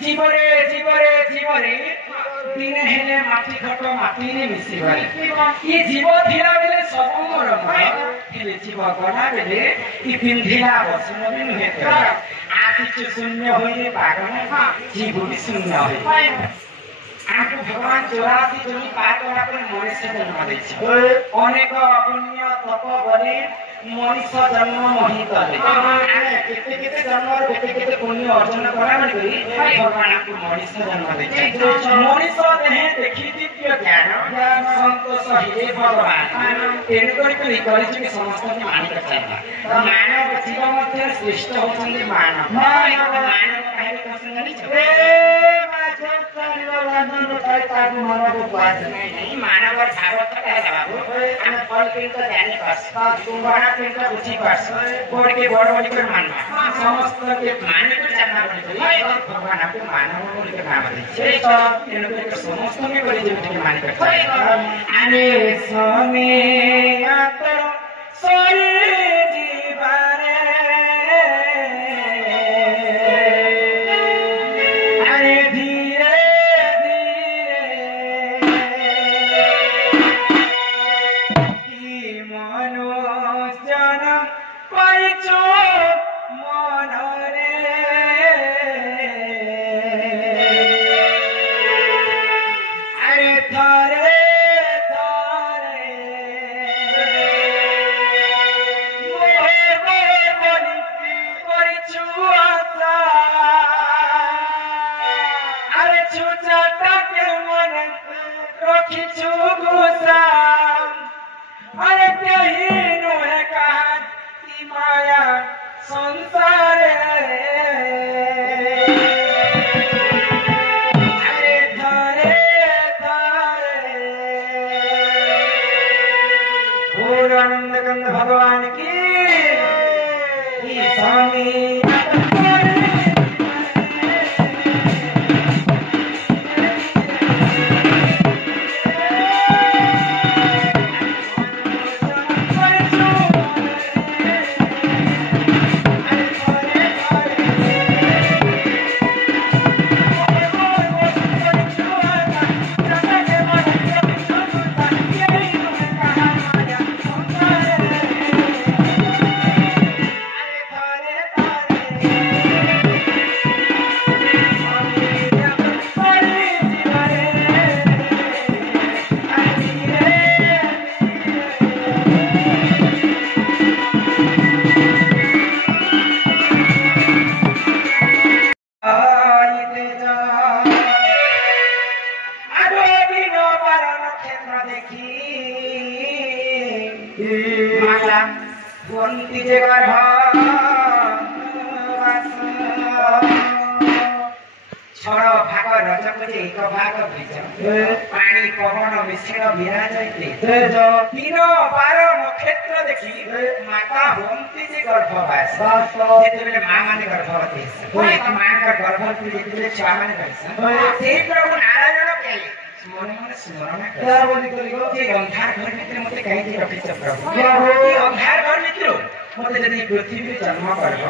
जीवरे जीवरे जीवरे दिने हेले माटी खट माटी ने मिसी गले ये जीव थिला बेले सब मोर हेले जीव गला बेले ई पिंधिला बसन भी नुहे आखि शून्य होइले पागल जीव भी शून्य होई आंकु भगवान 84 जनी पाटरा पर मनुष्य जन्म दैछ अनेक पुण्य तप गरे मनुष्य जन्म महितले आने केते केते जन्म और केते केते पुण्य अर्जन करा करी भगवान आंकु मनुष्य जन्म दैछ मनुष्य देहे देखि दिव्य ज्ञान संतोष हे भगवान तेन करी करी समस्त के मानिक चाहिए मानव जीव मध्ये श्रेष्ठ होछन मानव मानव काहे प्रश्न जानि नहीं मानव भागवत कहला बाबू हम फल के तो जाने पास तुम बड़ा के तो बुझी पास बोल के बड़ बड़ी कर मानना समस्त के माने को जानना पड़े भगवान आपको मानव बोल के नाम दे से तो इनको के समस्त में बड़ी जो के माने करता आने समय आतर सोरे जीवारे भगवान की स्वामी पानी पवन मिश्रण विराजते तीन पार नक्षत्र देखी माता होती जे गर्भवास जेतेबेले मां माने गर्भवती मां का गर्भवती जेतेबेले छुआ माने करछ सेही प्रभु नारायण के स्मरण क्या बोली करियो जे अंधार घर भितर मते कहि दे रखिछ प्रभु ये अंधार घर भितर मते जदी पृथ्वी जन्म करबो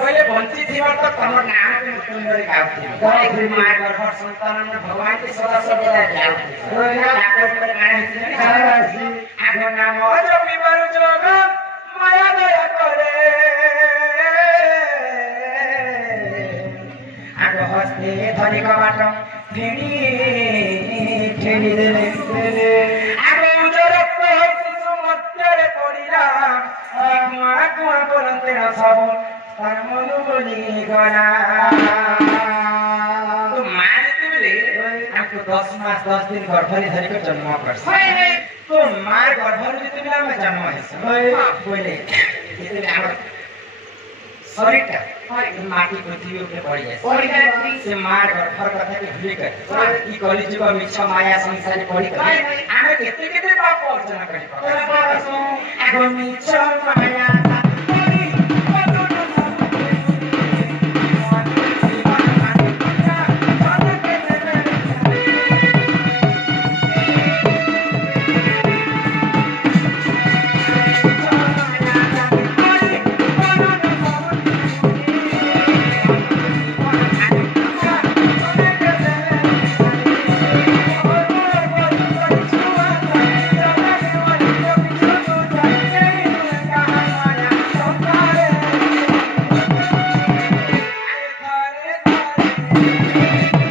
पहिले बंची थिबार त तम नाम के सुंदर गाउथि मां गर्भ संतान भगवान के सदा सर्वदा जाउथि ठाकुर पर गाने आगो नाम जपि बारु जोग माया दया करे आगो हस्ते धनिक बाट फेणी ठेली देले आगो उजर शिशु मध्यरे पड़िला मां कुआ करते न सब तार मनु बनी गला तो मां जेतेबेले आपको 10 मास 10 दिन गर्भले धरिको जन्म गर्छ तो मार गर्भले जेतेबेले हम जन्म हेछ पहिले जेतेबेले हाम्रो शरीरटा माटी पृथ्वी उपरे पड़ी जाए से मार गर्भर कथा के भूली कर ई कलिजुग मिछ माया संसार पड़ी कर आमे केते केते पाप अर्जन करि पाछौ आगो मिछ माया रे